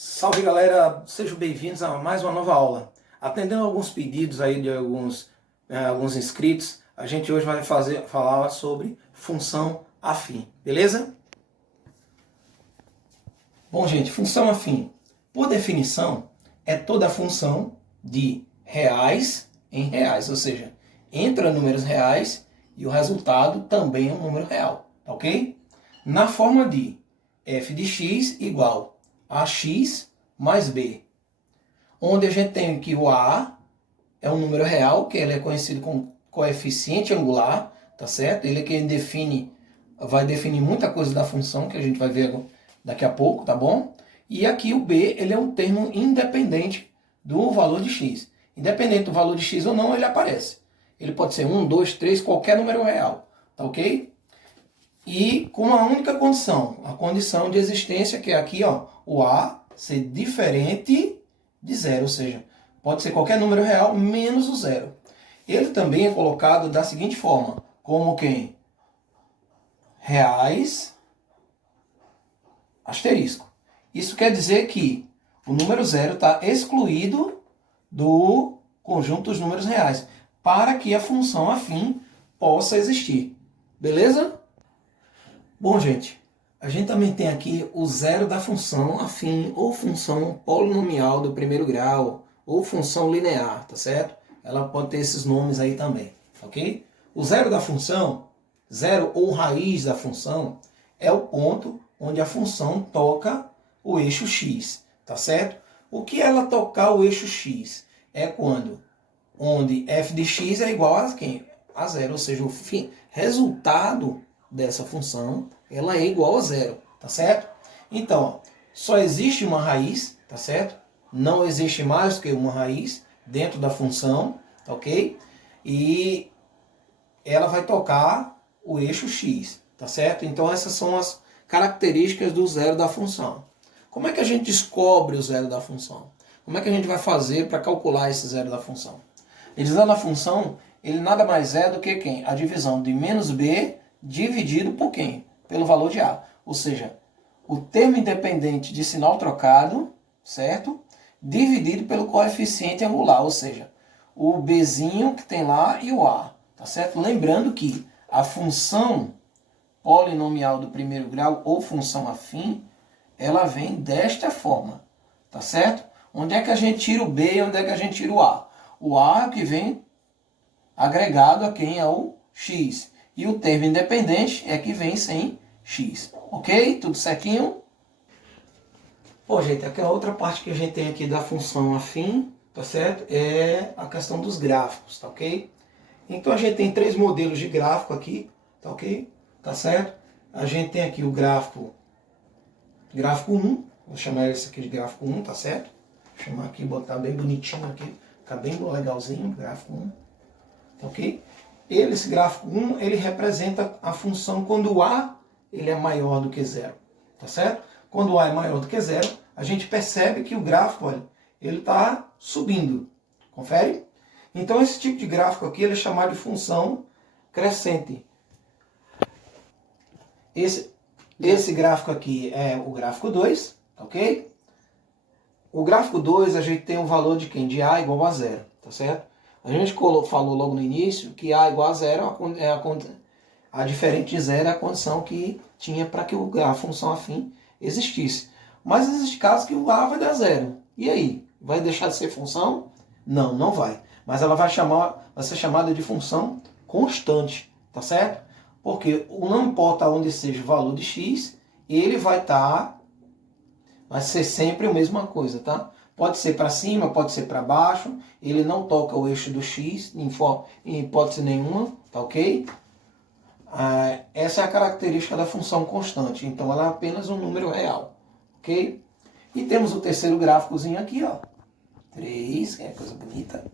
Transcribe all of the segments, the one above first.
Salve galera, sejam bem-vindos a mais uma nova aula. Atendendo alguns pedidos aí de alguns inscritos, a gente hoje vai falar sobre função afim, beleza? Bom gente, função afim, por definição, é toda função de reais em reais, ou seja, entra números reais e o resultado também é um número real, tá ok? Na forma de f de x igual a x mais b, onde a gente tem que o a é um número real, que ele é conhecido como coeficiente angular, tá certo? Ele é quem vai definir muita coisa da função, que a gente vai ver daqui a pouco, tá bom? E aqui o b, ele é um termo independente do valor de x. Independente do valor de x ou não, ele aparece. Ele pode ser 1, 2, 3, qualquer número real, tá ok? E com uma única condição, a condição de existência, que é aqui, ó, o a ser diferente de zero, ou seja, pode ser qualquer número real menos o zero. Ele também é colocado da seguinte forma, como quem? Reais, asterisco. Isso quer dizer que o número zero está excluído do conjunto dos números reais, para que a função afim possa existir. Beleza? Bom, gente, a gente também tem aqui o zero da função afim, ou função polinomial do primeiro grau, ou função linear, tá certo? Ela pode ter esses nomes aí também, ok? O zero da função, zero ou raiz da função, é o ponto onde a função toca o eixo x, tá certo? O que ela tocar o eixo x é onde f de x é igual a quem? A zero, ou seja, o resultado dessa função, ela é igual a zero, tá certo? Então, só existe uma raiz, tá certo? Não existe mais que uma raiz dentro da função, tá ok? E ela vai tocar o eixo x, tá certo? Então, essas são as características do zero da função. Como é que a gente descobre o zero da função? Como é que a gente vai fazer para calcular esse zero da função? Ele zero da função, ele nada mais é do que quem? A divisão de menos b dividido por quem? Pelo valor de a. Ou seja, o termo independente de sinal trocado, certo? Dividido pelo coeficiente angular, ou seja, o bzinho que tem lá e o a, tá certo? Lembrando que a função polinomial do primeiro grau ou função afim, ela vem desta forma, tá certo? Onde é que a gente tira o b e onde é que a gente tira o a? O a é o que vem agregado a quem é o x. E o termo independente é que vem sem x. Ok? Tudo certinho? Bom, gente, aqui a outra parte que a gente tem aqui da função afim, tá certo? É a questão dos gráficos, tá ok? Então a gente tem três modelos de gráfico aqui, tá ok? Tá certo? A gente tem aqui o gráfico 1, vou chamar esse aqui de gráfico 1, tá certo? Vou chamar aqui, botar bem bonitinho aqui, ficar bem legalzinho, gráfico 1, tá ok? Esse gráfico 1, ele representa a função quando o a ele é maior do que zero, tá certo? Quando o a é maior do que zero, a gente percebe que o gráfico, olha, ele está subindo. Confere? Então esse tipo de gráfico aqui ele é chamado de função crescente. Esse gráfico aqui é o gráfico 2, ok? O gráfico 2 a gente tem um valor de quem? De a igual a zero, tá certo? A gente falou logo no início que a igual a zero é a diferente de zero é a condição que tinha para que a função afim existisse. Mas existe casos que o a vai dar zero. E aí? Vai deixar de ser função? Não, não vai. Mas ela vai ser chamada de função constante, tá certo? Porque não importa onde seja o valor de x, ele vai ser sempre a mesma coisa, tá? Pode ser para cima, pode ser para baixo, ele não toca o eixo do x em hipótese nenhuma, tá ok? Essa é a característica da função constante, então ela é apenas um número real, ok? E temos o terceiro gráficozinho aqui, ó, 3, que é coisa bonita,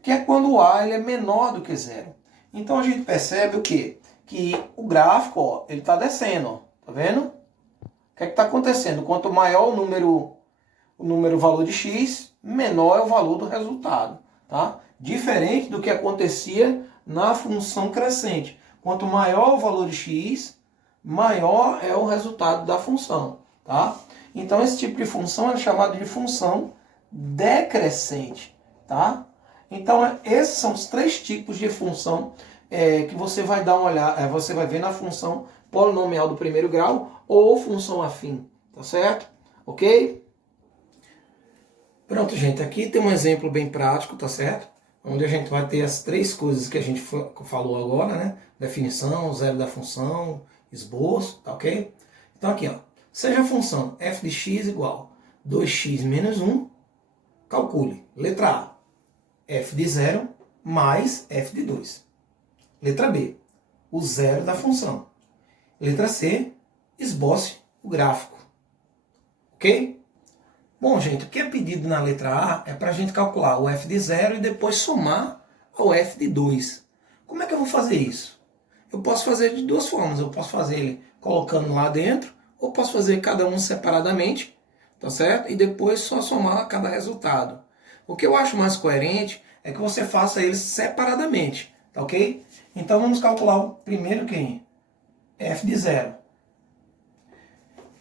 que é quando o a ele é menor do que zero. Então a gente percebe o quê? Que o gráfico, ó, ele está descendo, ó, tá vendo? O que é que está acontecendo? Quanto maior o número valor de x, menor é o valor do resultado, tá? Diferente do que acontecia na função crescente. Quanto maior o valor de x, maior é o resultado da função, tá? Então esse tipo de função é chamado de função decrescente, tá? Então esses são os três tipos de função que você vai dar uma olhada, você vai ver na função polinomial do primeiro grau ou função afim, tá certo? Ok? Pronto, gente, aqui tem um exemplo bem prático, tá certo? Onde a gente vai ter as três coisas que a gente falou agora, né? Definição, zero da função, esboço, tá ok? Então aqui, ó, seja a função f de x igual 2x menos 1, calcule. Letra A, f de 0 mais f de 2. Letra B, o zero da função. Letra C, esboce o gráfico. Ok? Bom, gente, o que é pedido na letra A é para a gente calcular o f de 0 e depois somar ao f de 2. Como é que eu vou fazer isso? Eu posso fazer de duas formas. Eu posso fazer ele colocando lá dentro, ou posso fazer cada um separadamente, tá certo? E depois só somar cada resultado. O que eu acho mais coerente é que você faça eles separadamente, tá ok? Então vamos calcular o primeiro quem? F de 0.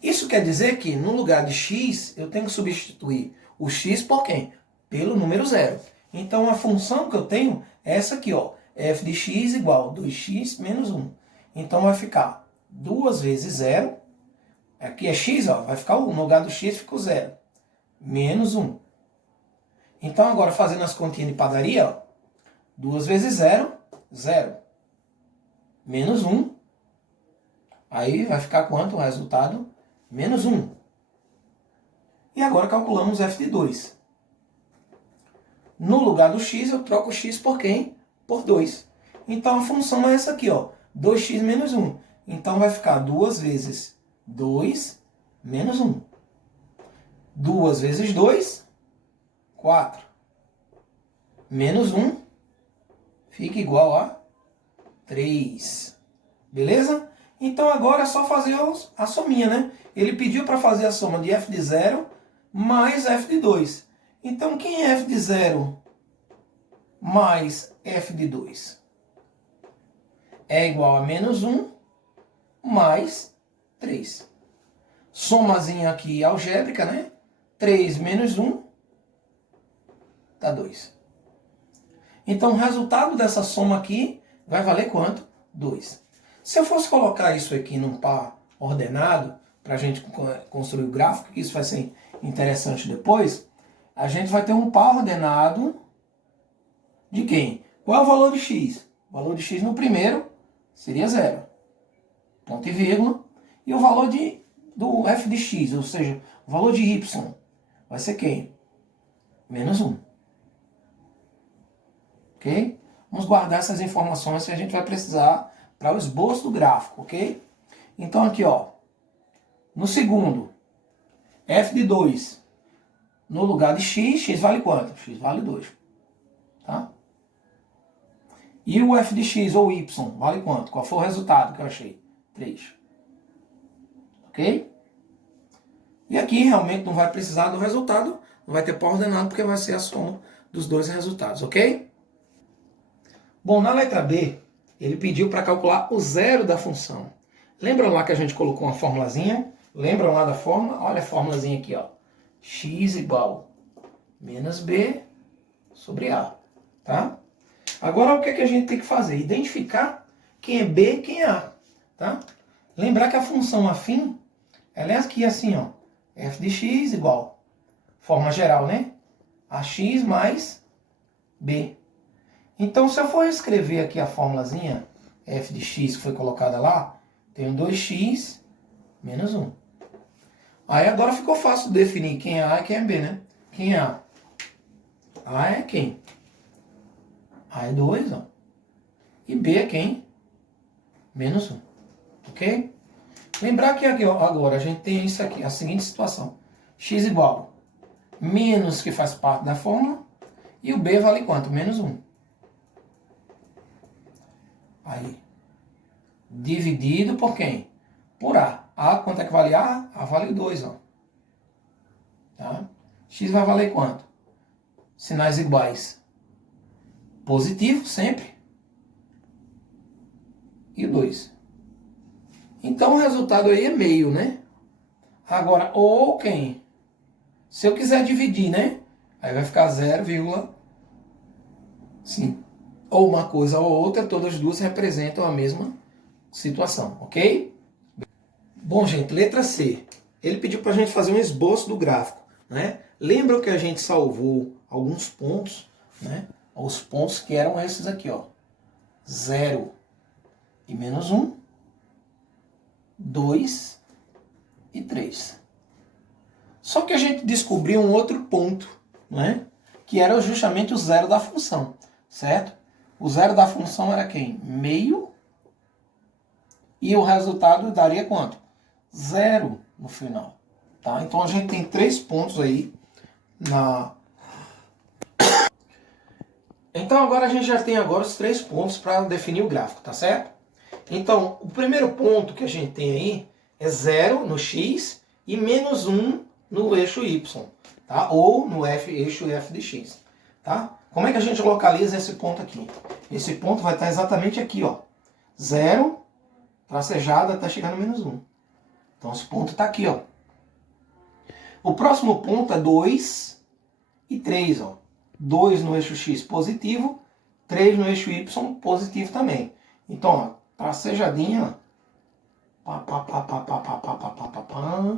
Isso quer dizer que no lugar de x, eu tenho que substituir o x por quem? Pelo número 0. Então a função que eu tenho é essa aqui, ó, f de x igual 2x menos 1. Então vai ficar 2 vezes 0, aqui é x, ó, vai ficar no lugar do x fica o 0, menos 1. Então agora fazendo as continhas de padaria, ó, 2 vezes 0, 0, menos 1, aí vai ficar quanto o resultado? Menos 1. E agora calculamos f de 2. No lugar do x, eu troco o x por quem? Por 2. Então a função é essa aqui, ó, 2x menos 1. Então vai ficar 2 vezes 2 menos 1. 2 vezes 2, 4. Menos 1 fica igual a 3. Beleza? Então agora é só fazer a sominha, né? Ele pediu para fazer a soma de f de 0 mais f de 2. Então quem é f de 0 mais f de 2? É igual a menos 1 mais 3. Somazinha aqui algébrica, né? 3 menos 1 dá 2. Então o resultado dessa soma aqui vai valer quanto? 2. Se eu fosse colocar isso aqui num par ordenado, para a gente construir o gráfico, que isso vai ser interessante depois, a gente vai ter um par ordenado de quem? Qual é o valor de x? O valor de x no primeiro seria 0. Ponto e vírgula. E o valor do f de x, ou seja, o valor de y, vai ser quem? Menos 1. Ok? Vamos guardar essas informações que a gente vai precisar para o esboço do gráfico, ok? Então aqui, ó, no segundo, f de 2, no lugar de x, x vale quanto? X vale 2, tá? E o f de x ou y vale quanto? Qual foi o resultado que eu achei? 3. Ok? E aqui realmente não vai precisar do resultado, não vai ter par ordenado, porque vai ser a soma dos dois resultados, ok? Bom, na letra B, ele pediu para calcular o zero da função. Lembram lá que a gente colocou uma formulazinha? Lembram lá da fórmula? Olha a formulazinha aqui, ó. X igual menos B sobre A, tá? Agora o que a gente tem que fazer? Identificar quem é B e quem é A, tá? Lembrar que a função afim, ela é aqui assim, ó. F de x igual, forma geral, né? AX mais B. Então, se eu for escrever aqui a formulazinha, f de x que foi colocada lá, tenho 2x menos 1. Aí agora ficou fácil definir quem é A e quem é B, né? Quem é A? A é quem? A é 2, ó. E B é quem? Menos 1. Ok? Lembrar que aqui, ó, agora a gente tem isso aqui, a seguinte situação. X igual menos que faz parte da fórmula, e o B vale quanto? Menos 1. Aí, dividido por quem? Por A. A, quanto é que vale A? A vale 2, ó. Tá? X vai valer quanto? Sinais iguais. Positivo, sempre. E 2. Então, o resultado aí é meio, né? Agora, ou quem? Se eu quiser dividir, né? Aí vai ficar 0, sim. Ou uma coisa ou outra, todas as duas representam a mesma situação, ok? Bom, gente, letra C. Ele pediu para a gente fazer um esboço do gráfico, né? Lembra que a gente salvou alguns pontos, né? Os pontos que eram esses aqui, ó. 0 e menos 1, 2 e 3. Só que a gente descobriu um outro ponto, né? Que era justamente o zero da função, certo? O zero da função era quem? Meio. E o resultado daria quanto? 0 no final. Tá? Então a gente tem 3 pontos aí na... Então agora a gente já tem agora os 3 pontos para definir o gráfico, tá certo? Então o primeiro ponto que a gente tem aí é 0 no x e menos 1 no eixo y, tá? Ou no eixo f de x. Tá? Como é que a gente localiza esse ponto aqui? Esse ponto vai estar exatamente aqui, ó. 0, tracejada até chegar no menos 1. Então esse ponto está aqui, ó. O próximo ponto é 2 e 3, ó. 2 no eixo x positivo, 3 no eixo y positivo também. Então, ó, tracejadinha, ó. Pá, pá, pá, pá, pá, pá, pá, pá, pá, pá, pá.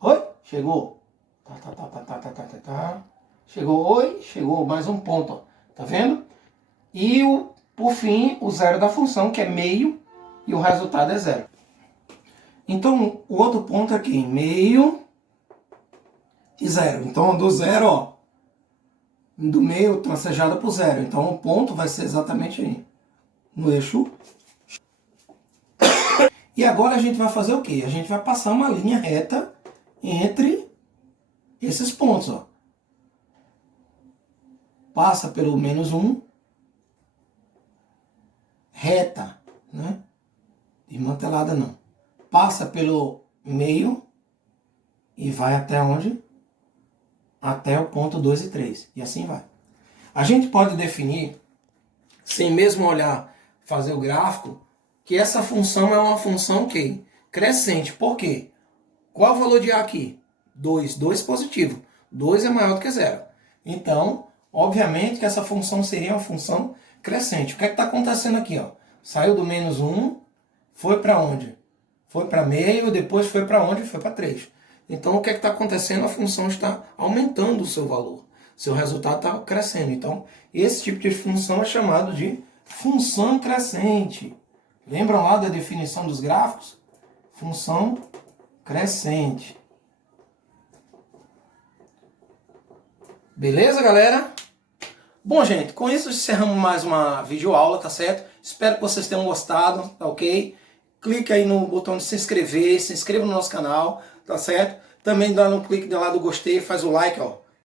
Oi, chegou. Tá, tá, tá, tá, tá, tá, tá, tá, tá. Chegou, oi, chegou mais um ponto, ó. Tá vendo? E, por fim, o zero da função, que é meio, e o resultado é 0. Então, o outro ponto é aqui, meio e 0. Então, do 0, ó, do meio tracejada para o 0. Então, o ponto vai ser exatamente aí, no eixo. E agora a gente vai fazer o quê? A gente vai passar uma linha reta entre esses pontos, ó. Passa pelo menos 1, reta, né? Desmantelada não. Passa pelo meio e vai até onde? Até o ponto 2 e 3. E assim vai. A gente pode definir, sem mesmo olhar, fazer o gráfico, que essa função é uma função que crescente. Por quê? Qual o valor de A aqui? 2. 2 positivo. 2 é maior do que 0. Então, obviamente que essa função seria uma função crescente. O que é que está acontecendo aqui? Ó? Saiu do menos 1, foi para onde? Foi para meio, depois foi para onde? Foi para 3. Então, o que é que está acontecendo? A função está aumentando o seu valor. Seu resultado está crescendo. Então, esse tipo de função é chamado de função crescente. Lembram lá da definição dos gráficos? Função crescente. Beleza, galera? Bom, gente, com isso encerramos mais uma videoaula, tá certo? Espero que vocês tenham gostado, tá ok? Clique aí no botão de se inscreva no nosso canal, tá certo? Também dá um clique lá do gostei, faz o like, ó.